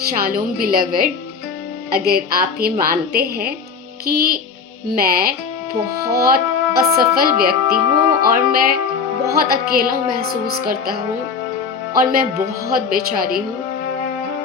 Shalom beloved, अगर आप ये मानते हैं कि मैं बहुत असफल व्यक्ति हूँ और मैं बहुत अकेला महसूस करता हूँ और मैं बहुत बेचारी हूँ,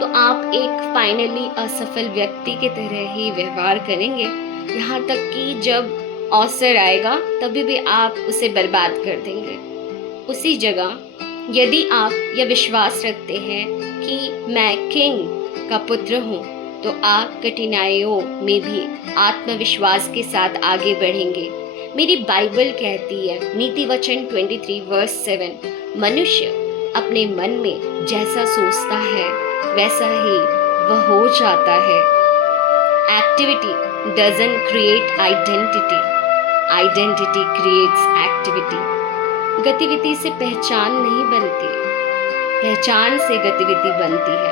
तो आप एक फाइनली असफल व्यक्ति की तरह ही व्यवहार करेंगे, यहाँ तक कि जब अवसर आएगा तभी भी आप उसे बर्बाद कर देंगे। उसी जगह यदि आप यह विश्वास रखते हैं कि मैं किंग का पुत्र हूँ, तो आप कठिनाइयों में भी आत्मविश्वास के साथ आगे बढ़ेंगे। मेरी बाइबल कहती है, नीति वचन 23 वर्स 7, मनुष्य अपने मन में जैसा सोचता है वैसा ही वह हो जाता है। Activity doesn't create identity, identity creates activity. गतिविधि से पहचान नहीं बनती, पहचान से गतिविधि बनती है।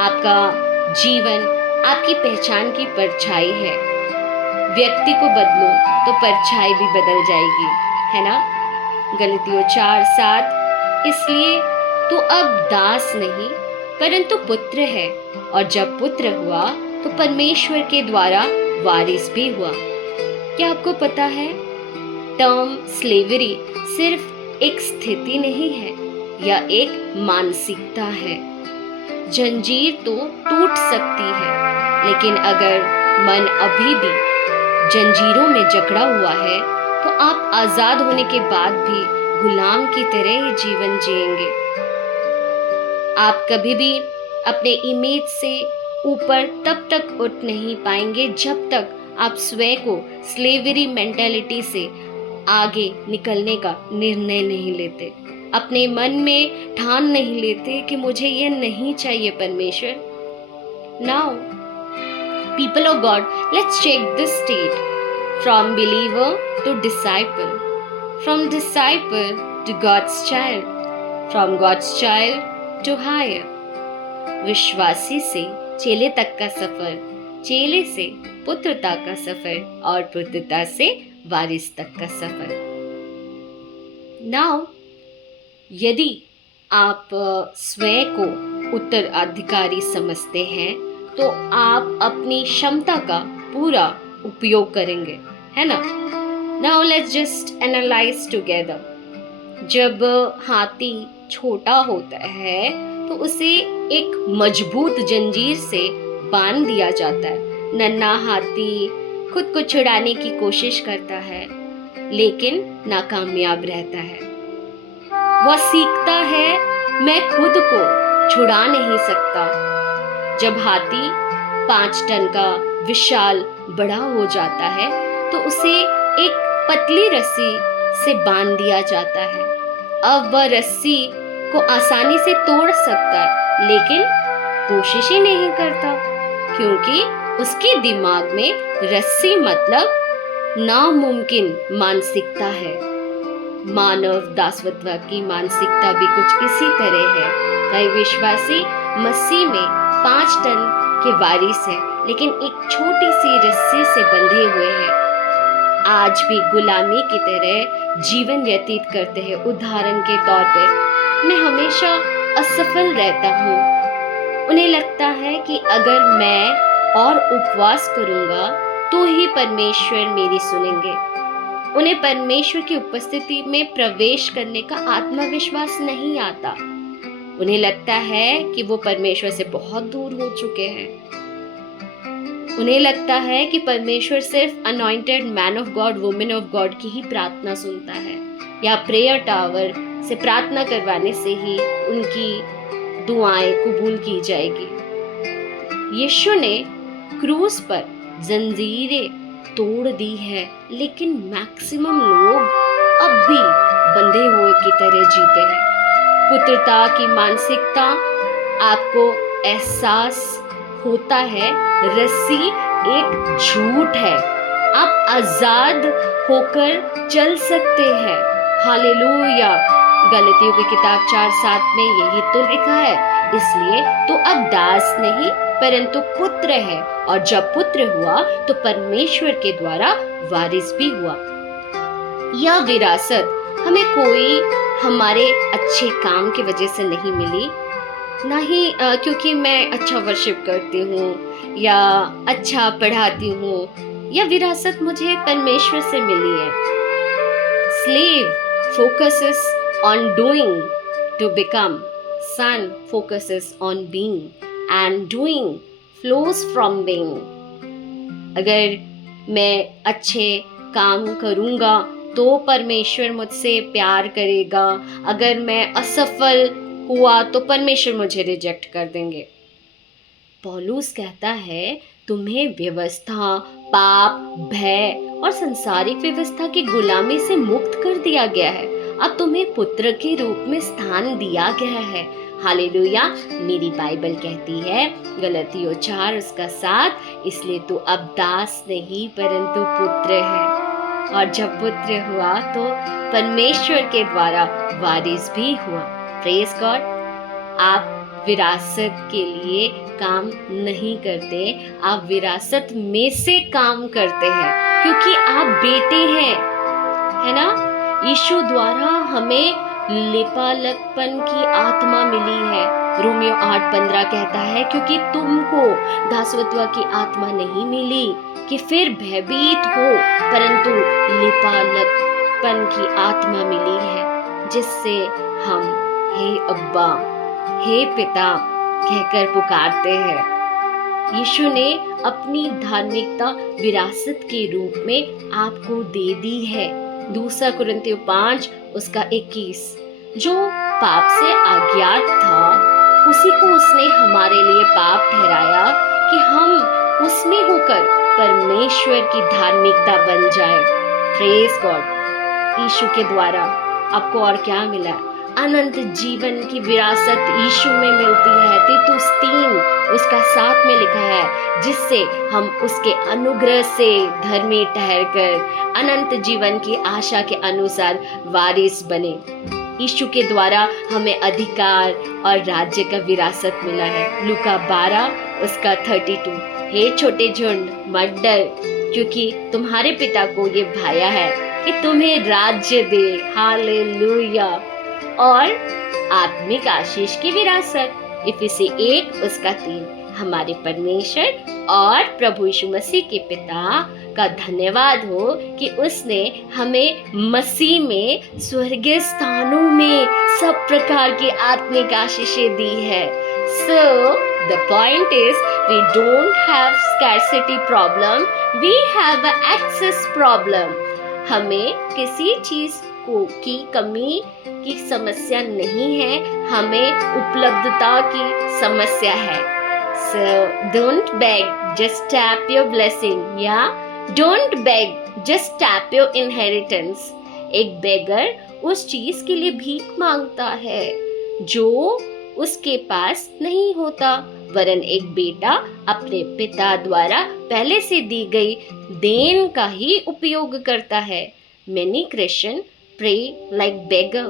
आपका जीवन आपकी पहचान की परछाई है। व्यक्ति को बदलो तो परछाई भी बदल जाएगी, है ना। गलतियों 4:7, इसलिए तू अब दास नहीं परंतु पुत्र है, और जब पुत्र हुआ तो परमेश्वर के द्वारा वारिस भी हुआ। क्या आपको पता है, टर्म स्लेवरी सिर्फ एक स्थिति नहीं है, यह एक मानसिकता है। जंजीर तो टूट सकती है, लेकिन अगर मन अभी भी जंजीरों में जकड़ा हुआ है तो आप आजाद होने के बाद भी गुलाम की तरह ही जीवन जिएंगे। आप कभी भी अपने इमेज से ऊपर तब तक उठ नहीं पाएंगे जब तक आप स्वयं को स्लेवरी मेंटालिटी से आगे निकलने का निर्णय नहीं लेते, अपने मन में ठान नहीं लेते कि मुझे ये नहीं चाहिए परमेश्वर। Now people of God, let's check this state from believer to disciple, from disciple to God's child, from God's child to higher. विश्वासी से चेले तक का सफर, चेले से पुत्रता का सफर और पुत्रता से वारिस तक का सफर। नाउ यदि आप स्वयं को उत्तराधिकारी समझते हैं तो आप अपनी क्षमता का पूरा उपयोग करेंगे, है ना। Now let's just analyse together. जब हाथी छोटा होता है तो उसे एक मजबूत जंजीर से बांध दिया जाता है। नन्हा हाथी खुद को छुड़ाने की कोशिश करता है लेकिन नाकामयाब रहता है। वह सीखता है, मैं खुद को छुड़ा नहीं सकता। जब हाथी 5 टन का विशाल बड़ा हो जाता है तो उसे एक पतली रस्सी से बांध दिया जाता है। अब वह रस्सी को आसानी से तोड़ सकता है लेकिन कोशिश ही नहीं करता, क्योंकि उसके दिमाग में रस्सी मतलब नामुमकिन मानसिकता है। मानव दासत्व की मानसिकता भी कुछ इसी तरह है। कई विश्वासी मसीह में 5 टन के वारिस हैं, लेकिन एक छोटी सी रस्सी से बंधे हुए हैं। आज भी गुलामी की तरह जीवन व्यतीत करते हैं। उदाहरण के तौर पर मैं हमेशा असफल रहता हूँ। उन्हें लगता है कि अगर मैं और उपवास करूंगा तो ही परमेश्वर मेरी सुनेंगे। उन्हें परमेश्वर की उपस्थिति में प्रवेश करने का आत्मविश्वास नहीं आता। उन्हें लगता है कि वो परमेश्वर से बहुत दूर हो चुके हैं। उन्हें लगता है कि परमेश्वर सिर्फ anointed man of God, women of God की ही प्रार्थना सुनता है, या प्रेयर टावर से प्रार्थना करवाने से ही उनकी दुआएं कबूल की जाएगी। यीशु ने क्रूस पर जंजीरें तोड़ दी है, लेकिन मैक्सिमम लोग अब भी बंधे हुए की तरह जीते हैं। पुत्रता की मानसिकता आपको एहसास होता है रस्सी एक झूठ है, आप आजाद होकर चल सकते हैं। हालेलुया। गलतियों की किताब 4:7 में यही तो लिखा है, इसलिए तो अब दास नहीं परंतु पुत्र है, और जब पुत्र हुआ तो परमेश्वर के द्वारा वारिस भी हुआ। यह विरासत हमें कोई हमारे अच्छे काम की वजह से नहीं मिली, ना ही क्योंकि मैं अच्छा वर्शिप करती हूँ या अच्छा पढ़ाती हूँ, या विरासत मुझे परमेश्वर से मिली है। Slave focuses on doing to become. Son focuses on being, and doing flows from being. अगर मैं अच्छे काम करूँगा तो परमेश्वर मुझसे प्यार करेगा, अगर मैं असफल हुआ तो परमेश्वर मुझे रिजेक्ट कर देंगे। पौलुस कहता है, तुम्हें व्यवस्था, पाप, भय और सांसारिक व्यवस्था की गुलामी से मुक्त कर दिया गया है। अब तुम्हें पुत्र के रूप में स्थान दिया गया है। हालेलुया। मेरी बाइबल कहती है गलतियों 4:7, इसलिए तू अब दास नहीं परंतु पुत्र है, और जब पुत्र हुआ तो परमेश्वर के द्वारा वारिस भी हुआ। Praise God. आप विरासत के लिए काम नहीं करते, आप विरासत में से काम करते हैं क्योंकि आप बेटे हैं, है ना। यीशु द्वारा हमें लेपालकपन की आत्मा मिली है। रोमियो 8:15 कहता है, क्योंकि तुमको दासत्व की आत्मा नहीं मिली कि फिर भयभीत हो, परंतु लेपालकपन की आत्मा मिली है, जिससे हम हे अब्बा, हे पिता कहकर पुकारते हैं। यीशु ने अपनी धार्मिकता विरासत के रूप में आपको दे दी है। 2 कुरिन्थियों 5:21, जो पाप से अज्ञात था उसी को उसने हमारे लिए पाप ठहराया कि हम उसमें होकर परमेश्वर की धार्मिकता बन जाए। Praise God. यीशु के द्वारा आपको और क्या मिला? अनंत जीवन की विरासत यीशु में मिलती है। तीतुस 3 उसका 7 में लिखा है, जिससे हम उसके अनुग्रह से धर्मी ठहरकर अनंत जीवन की आशा के अनुसार वारिस बने। यीशु के द्वारा हमें अधिकार और राज्य का विरासत मिला है। लूका 12:32, हे छोटे झुंड मत डर, क्योंकि तुम्हारे पिता को ये भाया है कि तुम्हें राज्य दे। हालेलुया। और आत्मिक आशीष की विरासत। इफिसी 1:3, हमारे परमेश्वर और प्रभु यीशु मसीह के पिता का धन्यवाद हो कि उसने हमें मसीह में स्वर्गीय स्थानों में सब प्रकार की आत्मिक आशीषें दी है। So the point is, we don't have scarcity problem, we have an access problem. हमें किसी चीज की कमी की समस्या नहीं है, हमें उपलब्धता की समस्या है। So don't beg, just tap your blessing. Yeah, don't beg, just tap your inheritance. एक बेगर उस चीज के लिए भीख मांगता है जो उसके पास नहीं होता, वरन एक बेटा अपने पिता द्वारा पहले से दी गई देन का ही उपयोग करता है। Many Christian pray like beggar.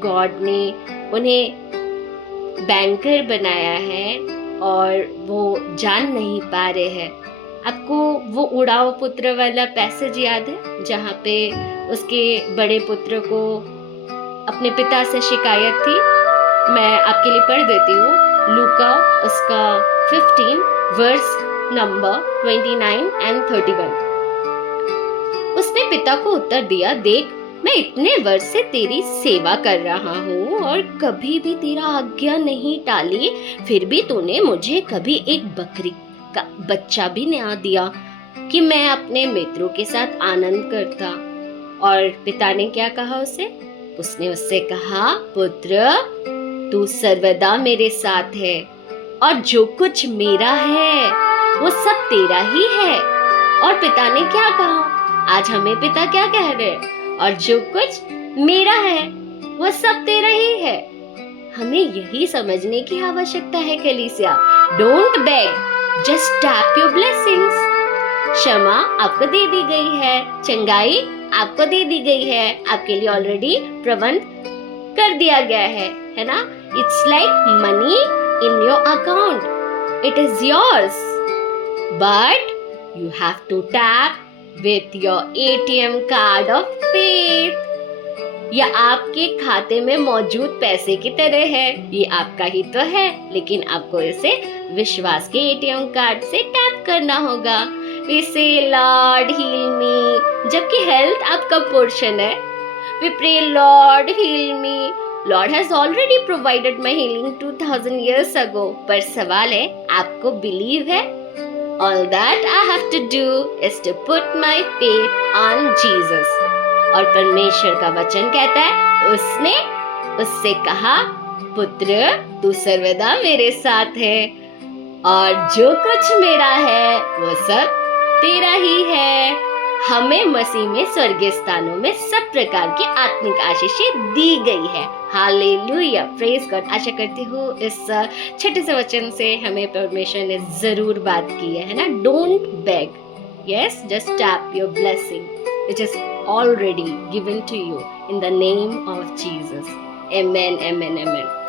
God ने उन्हें बैंकर बनाया है और वो जान नहीं पा रहे हैं। आपको वो उड़ाओ पुत्र वाला पैसेज याद है, जहाँ पे उसके बड़े पुत्र को अपने पिता से शिकायत थी? मैं आपके लिए पढ़ देती हूँ। लूका उसका 15 वर्स नंबर 29 and 31। उसने पिता को उत्तर दिया, देख मैं इतने वर्ष से तेरी सेवा कर रहा हूँ और कभी भी तेरा आज्ञा नहीं टाली, फिर भी तूने मुझे कभी एक बकरी का बच्चा भी ना दिया कि मैं अपने मित्रों के साथ आनंद करता। और पिता ने क्या कहा उसे? उसने उससे कहा, पुत्र तू सर्वदा मेरे साथ है और जो कुछ मेरा है वो सब तेरा ही है। और पिता ने क्या कहा? आज हमें पिता क्या कह रहे हैं? और जो कुछ मेरा है वो सब तेरा ही है। हमें यही समझने की आवश्यकता है कलीसिया। Don't beg, just tap your blessings. क्षमा आपको दे दी गई है, चंगाई आपको दे दी गई है, आपके लिए ऑलरेडी प्रबंध कर दिया गया है ना। It's like money in your account, it is yours, but you have to tap with your ATM card of faith. या आपके खाते में मौजूद पैसे की तरह है। ये आपका ही तो है, लेकिन आपको इसे विश्वास के एटीएम कार्ड से टैप करना होगा। वी से लॉर्ड हील मी, जबकि हेल्थ आपका पोर्शन है। We pray Lord heal me, Lord has already provided my healing 2000 years ago। पर सवाल है, आपको बिलीव है? All that I have to do is to put my faith on Jesus। और परमेश्वर का वचन कहता है, उसने उससे कहा, पुत्र तू सर्वदा मेरे साथ है और जो कुछ मेरा है वो सब तेरा ही है। हमें मसीह में स्वर्गीय स्थानों में सब प्रकार की आत्मिक आशीषें दी गई है। Hallelujah, praise God. आशा करती हूँ इस छोटे से वचन से हमें परमेश्वर ने जरूर बात की है ना। Don't beg, yes, just tap your blessing which is already given to you in the name of Jesus। Amen, amen, amen।